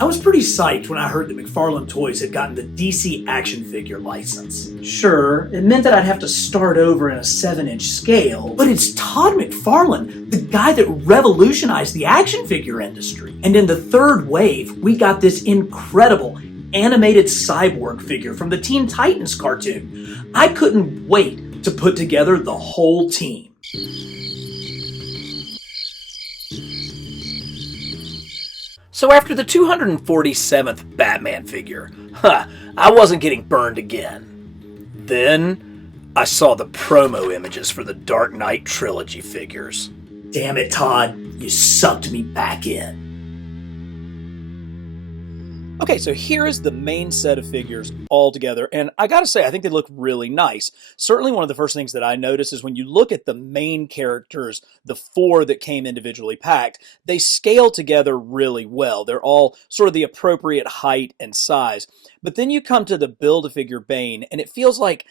I was pretty psyched when I heard that McFarlane Toys had gotten the DC action figure license. Sure, it meant that I'd have to start over in a 7-inch scale, but it's Todd McFarlane, the guy that revolutionized the action figure industry. And in the third wave, we got this incredible animated cyborg figure from the Teen Titans cartoon. I couldn't wait to put together the whole team. So after the 247th Batman figure, I wasn't getting burned again. Then I saw the promo images for the Dark Knight Trilogy figures. Damn it, Todd, you sucked me back in. Okay, so here is the main set of figures all together, and I gotta say, I think they look really nice. Certainly one of the first things that I notice is when you look at the main characters, the 4 that came individually packed, they scale together really well. They're all sort of the appropriate height and size. But then you come to the Build-A-Figure Bane, and it feels like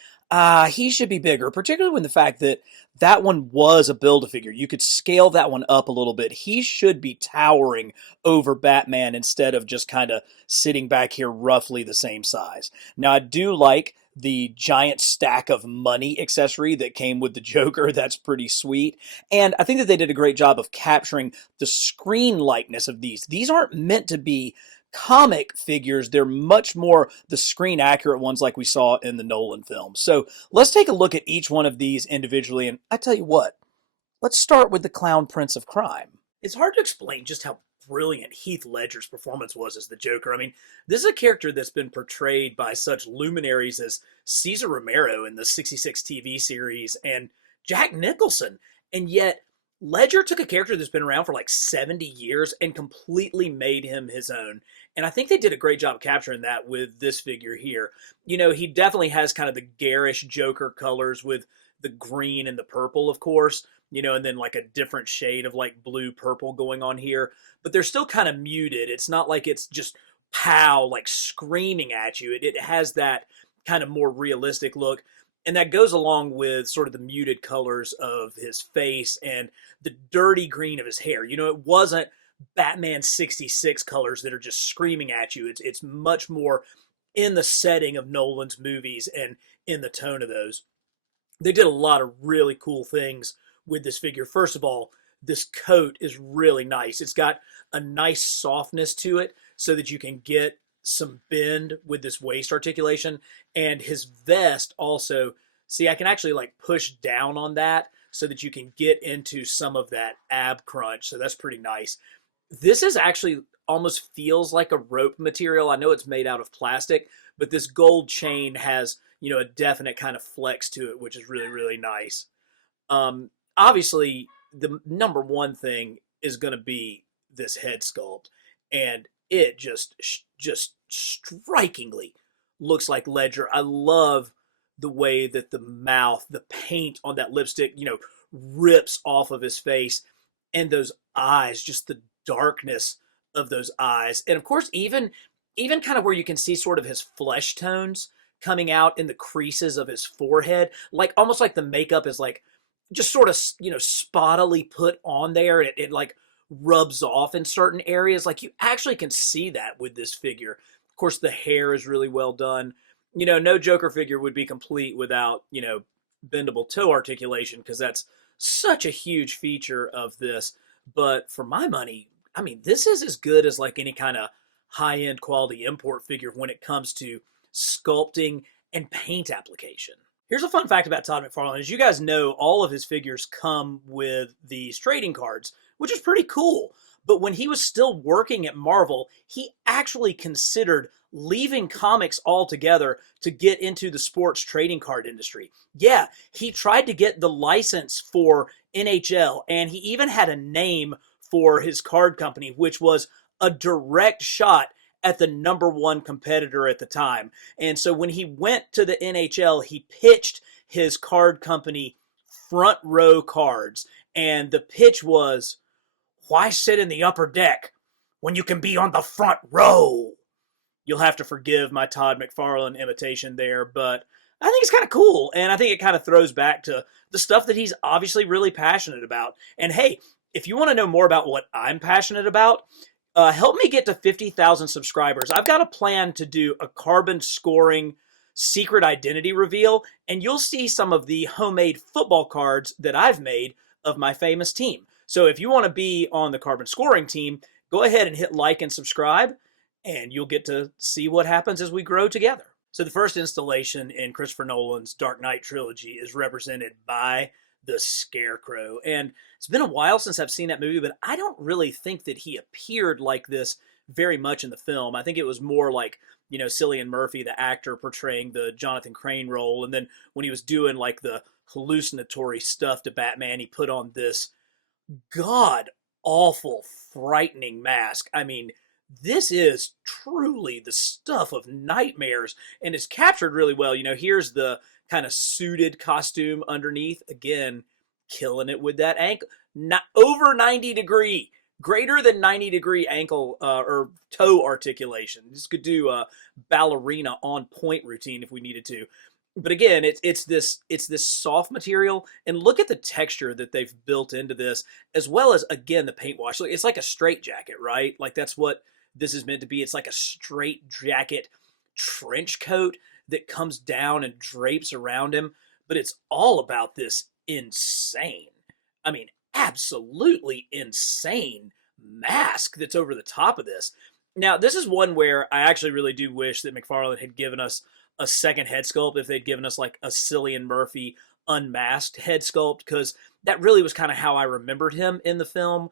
he should be bigger, particularly when the fact that that one was a Build-A-Figure. You could scale that one up a little bit. He should be towering over Batman instead of just kind of sitting back here roughly the same size. Now, I do like the giant stack of money accessory that came with the Joker. That's pretty sweet. And I think that they did a great job of capturing the screen likeness of these. These aren't meant to be comic figures. They're much more the screen accurate ones like we saw in the Nolan films. So let's take a look at each one of these individually. And I tell you what, let's start with the Clown Prince of Crime. It's hard to explain just how brilliant Heath Ledger's performance was as the Joker. I mean, this is a character that's been portrayed by such luminaries as Cesar Romero in the 66 TV series and Jack Nicholson. And yet Ledger took a character that's been around for like 70 years and completely made him his own. And I think they did a great job capturing that with this figure here. You know, he definitely has kind of the garish Joker colors with the green and the purple, of course, you know, and then like a different shade of like blue purple going on here. But they're still kind of muted. It's not like it's just pow, like screaming at you. It has that kind of more realistic look. And that goes along with sort of the muted colors of his face and the dirty green of his hair. You know, it wasn't Batman 66 colors that are just screaming at you. It's much more in the setting of Nolan's movies and in the tone of those. They did a lot of really cool things with this figure. First of all, this coat is really nice. It's got a nice softness to it so that you can get some bend with this waist articulation. And his vest also, see, I can actually like push down on that so that you can get into some of that ab crunch. So that's pretty nice. This is actually almost feels like a rope material. I know it's made out of plastic, but this gold chain has, you know, a definite kind of flex to it, which is really, really nice. Obviously, the number one thing is going to be this head sculpt, and it just strikingly looks like Ledger. I love the way that the mouth, the paint on that lipstick, you know, rips off of his face, and those eyes, just the darkness of those eyes. And of course, even kind of where you can see sort of his flesh tones coming out in the creases of his forehead, like almost like the makeup is like just sort of, you know, spottily put on there. It like rubs off in certain areas. Like you actually can see that with this figure. Of course, the hair is really well done. You know, no Joker figure would be complete without, you know, bendable toe articulation, because that's such a huge feature of this. But for my money, I mean, this is as good as like any kind of high-end quality import figure when it comes to sculpting and paint application. Here's a fun fact about Todd McFarlane. As you guys know, all of his figures come with these trading cards, which is pretty cool. But when he was still working at Marvel, he actually considered leaving comics altogether to get into the sports trading card industry. Yeah, he tried to get the license for NHL, and he even had a name for his card company, which was a direct shot at the number one competitor at the time. And so when he went to the NHL, he pitched his card company Front Row Cards. And the pitch was, why sit in the upper deck when you can be on the front row? You'll have to forgive my Todd McFarlane imitation there, but I think it's kind of cool. And I think it kind of throws back to the stuff that he's obviously really passionate about. And hey, if you want to know more about what I'm passionate about, Help me get to 50,000 subscribers. I've got a plan to do a carbon scoring secret identity reveal, and you'll see some of the homemade football cards that I've made of my famous team. So if you want to be on the carbon scoring team, go ahead and hit like and subscribe, and you'll get to see what happens as we grow together. So the first installation in Christopher Nolan's Dark Knight trilogy is represented by the Scarecrow. And it's been a while since I've seen that movie, but I don't really think that he appeared like this very much in the film. I think it was more like, Cillian Murphy, the actor, portraying the Jonathan Crane role. And then when he was doing like the hallucinatory stuff to Batman, he put on this god awful, frightening mask. I mean, this is truly the stuff of nightmares and is captured really well. Here's the kind of suited costume underneath. Again, killing it with that ankle. Not over 90 degree, greater than 90-degree ankle or toe articulation. This could do a ballerina on point routine if we needed to. But again, it's this soft material, and look at the texture that they've built into this, as well as, again, the paint wash. It's like a straight jacket, right? Like that's what this is meant to be. It's like a straight jacket trench coat that comes down and drapes around him, but it's all about this insane, I mean, absolutely insane mask that's over the top of this. Now, this is one where I actually really do wish that McFarlane had given us a second head sculpt, if they'd given us like a Cillian Murphy unmasked head sculpt, because that really was kind of how I remembered him in the film.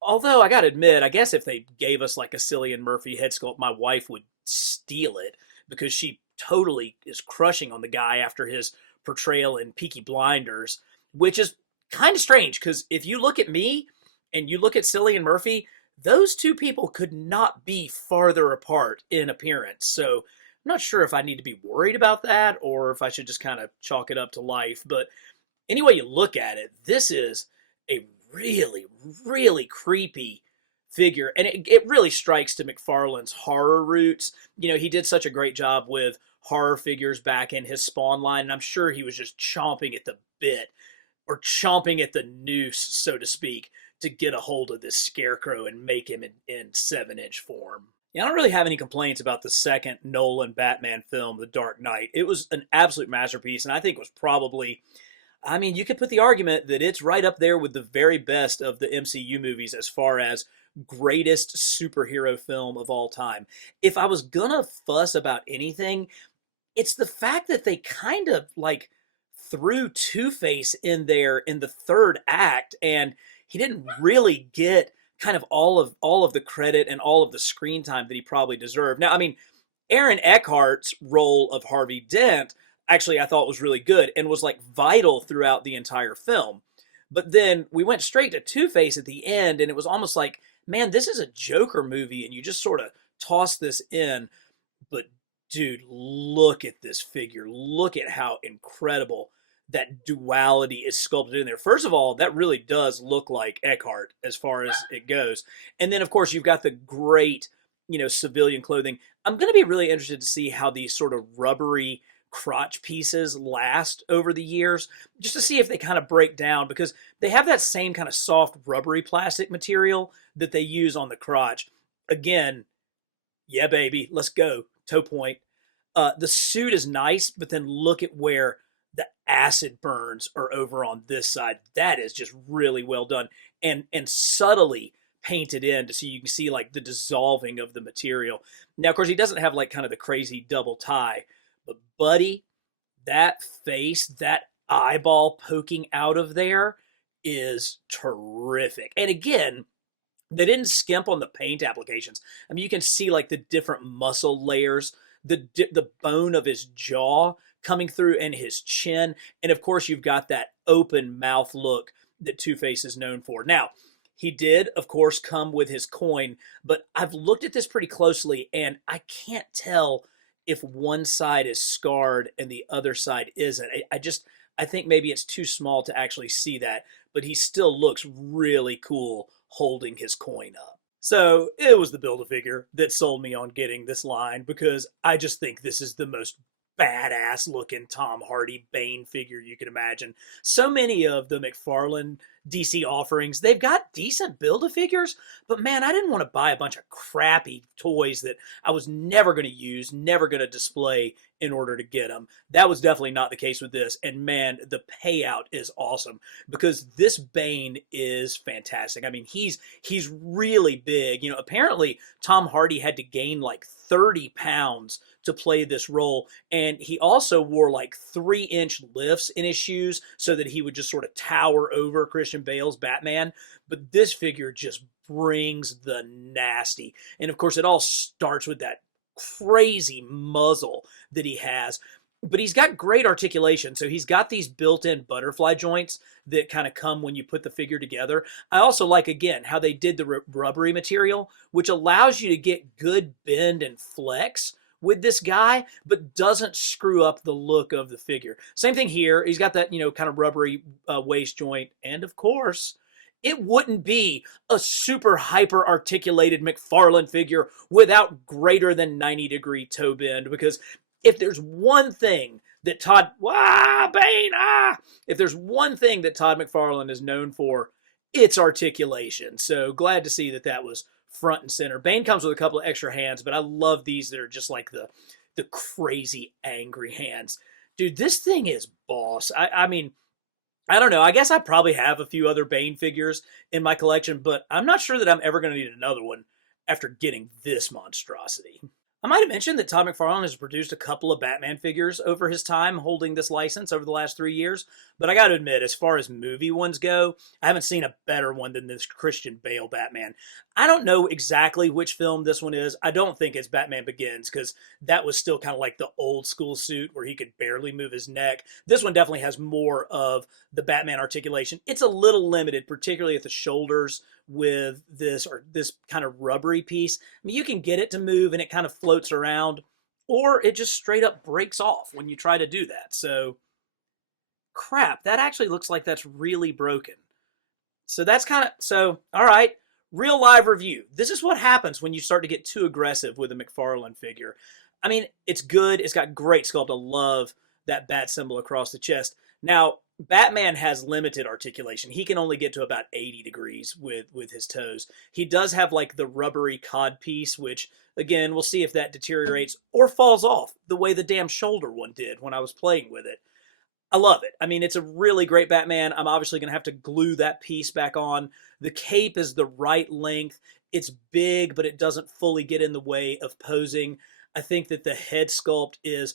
Although I gotta admit, I guess if they gave us like a Cillian Murphy head sculpt, my wife would steal it, because she totally is crushing on the guy after his portrayal in Peaky Blinders, which is kind of strange, because if you look at me and you look at Cillian Murphy, those two people could not be farther apart in appearance. So I'm not sure if I need to be worried about that or if I should just kind of chalk it up to life. But any way you look at it, this is a really, really creepy figure. And it really strikes to McFarlane's horror roots. He did such a great job with horror figures back in his Spawn line, and I'm sure he was just chomping at the bit, or chomping at the noose, so to speak, to get a hold of this Scarecrow and make him in 7-inch form. Yeah, I don't really have any complaints about the second Nolan Batman film, The Dark Knight. It was an absolute masterpiece, and I think it was probably, I mean, you could put the argument that it's right up there with the very best of the MCU movies as far as greatest superhero film of all time. If I was gonna fuss about anything, it's the fact that they kind of like threw Two-Face in there in the third act, and he didn't really get kind of all of the credit and all of the screen time that he probably deserved. Now, I mean, Aaron Eckhart's role of Harvey Dent actually I thought was really good and was like vital throughout the entire film. But then we went straight to Two-Face at the end, and it was almost like, man, this is a Joker movie, and you just sort of toss this in. But dude, look at this figure. Look at how incredible that duality is sculpted in there. First of all, that really does look like Eckhart as far as it goes. And then, of course, you've got the great, civilian clothing. I'm going to be really interested to see how these sort of rubbery crotch pieces last over the years, just to see if they kind of break down, because they have that same kind of soft, rubbery plastic material that they use on the crotch. Again, yeah, baby, let's go. Toe point. The suit is nice, but then look at where the acid burns are over on this side. That is just really well done and subtly painted in so you can see like the dissolving of the material. Now, of course, he doesn't have like kind of the crazy double tie, but buddy, that face, that eyeball poking out of there is terrific. And again, they didn't skimp on the paint applications. I mean, you can see like the different muscle layers, the bone of his jaw coming through and his chin. And of course, you've got that open mouth look that Two-Face is known for. Now, he did, of course, come with his coin, but I've looked at this pretty closely and I can't tell if one side is scarred and the other side isn't. I think maybe it's too small to actually see that, but he still looks really cool holding his coin up. So it was the Build-A-Figure that sold me on getting this line, because I just think this is the most badass looking Tom Hardy Bane figure you can imagine. So many of the McFarlane DC offerings. They've got decent Build-A-Figures, but man, I didn't want to buy a bunch of crappy toys that I was never going to use, never going to display in order to get them. That was definitely not the case with this. And man, the payout is awesome because this Bane is fantastic. I mean, he's really big. Apparently Tom Hardy had to gain like 30 pounds to play this role. And he also wore like 3-inch lifts in his shoes so that he would just sort of tower over Christian Bale's Batman. But this figure just brings the nasty. And of course, it all starts with that crazy muzzle that he has. But he's got great articulation. So he's got these built-in butterfly joints that kind of come when you put the figure together. I also like, again, how they did the rubbery material, which allows you to get good bend and flex with this guy, but doesn't screw up the look of the figure. Same thing here. He's got that, kind of rubbery waist joint. And of course, it wouldn't be a super hyper articulated McFarlane figure without greater than 90-degree toe bend, because if there's one thing that if there's one thing that Todd McFarlane is known for, it's articulation. So glad to see that was front and center. Bane comes with a couple of extra hands, but I love these that are just like the crazy angry hands. Dude, this thing is boss. I mean, I don't know. I guess I probably have a few other Bane figures in my collection, but I'm not sure that I'm ever going to need another one after getting this monstrosity. I might have mentioned that Todd McFarlane has produced a couple of Batman figures over his time holding this license over the last 3 years, but I got to admit, as far as movie ones go, I haven't seen a better one than this Christian Bale Batman. I don't know exactly which film this one is. I don't think it's Batman Begins, because that was still kind of like the old school suit where he could barely move his neck. This one definitely has more of the Batman articulation. It's a little limited, particularly at the shoulders with this kind of rubbery piece. I mean, you can get it to move and it kind of floats around, or it just straight up breaks off when you try to do that. So, crap, that actually looks like that's really broken. So that's all right. Real live review. This is what happens when you start to get too aggressive with a McFarlane figure. I mean, it's good. It's got great sculpt. I love that bat symbol across the chest. Now, Batman has limited articulation. He can only get to about 80 degrees with his toes. He does have like the rubbery cod piece, which, again, we'll see if that deteriorates or falls off the way the damn shoulder one did when I was playing with it. I love it. I mean, it's a really great Batman. I'm obviously going to have to glue that piece back on. The cape is the right length. It's big, but it doesn't fully get in the way of posing. I think that the head sculpt is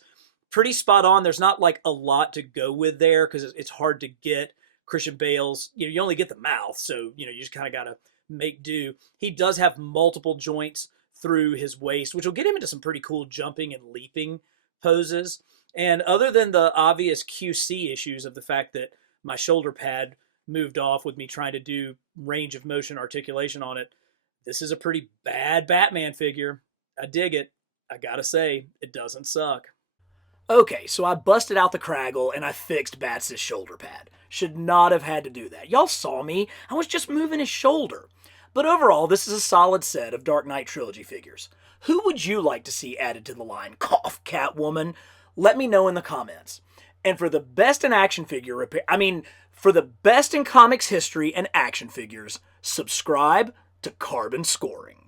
pretty spot on. There's not like a lot to go with there because it's hard to get Christian Bale's. You only get the mouth, so you just kind of got to make do. He does have multiple joints through his waist, which will get him into some pretty cool jumping and leaping poses. And other than the obvious QC issues of the fact that my shoulder pad moved off with me trying to do range of motion articulation on it, this is a pretty bad Batman figure. I dig it. I gotta say, it doesn't suck. Okay, so I busted out the Craggle and I fixed Bats' shoulder pad. Should not have had to do that. Y'all saw me. I was just moving his shoulder. But overall, this is a solid set of Dark Knight Trilogy figures. Who would you like to see added to the line? Cough, Catwoman. Let me know in the comments. And for the best in action figure for the best in comics history and action figures, subscribe to Carbon Scoring.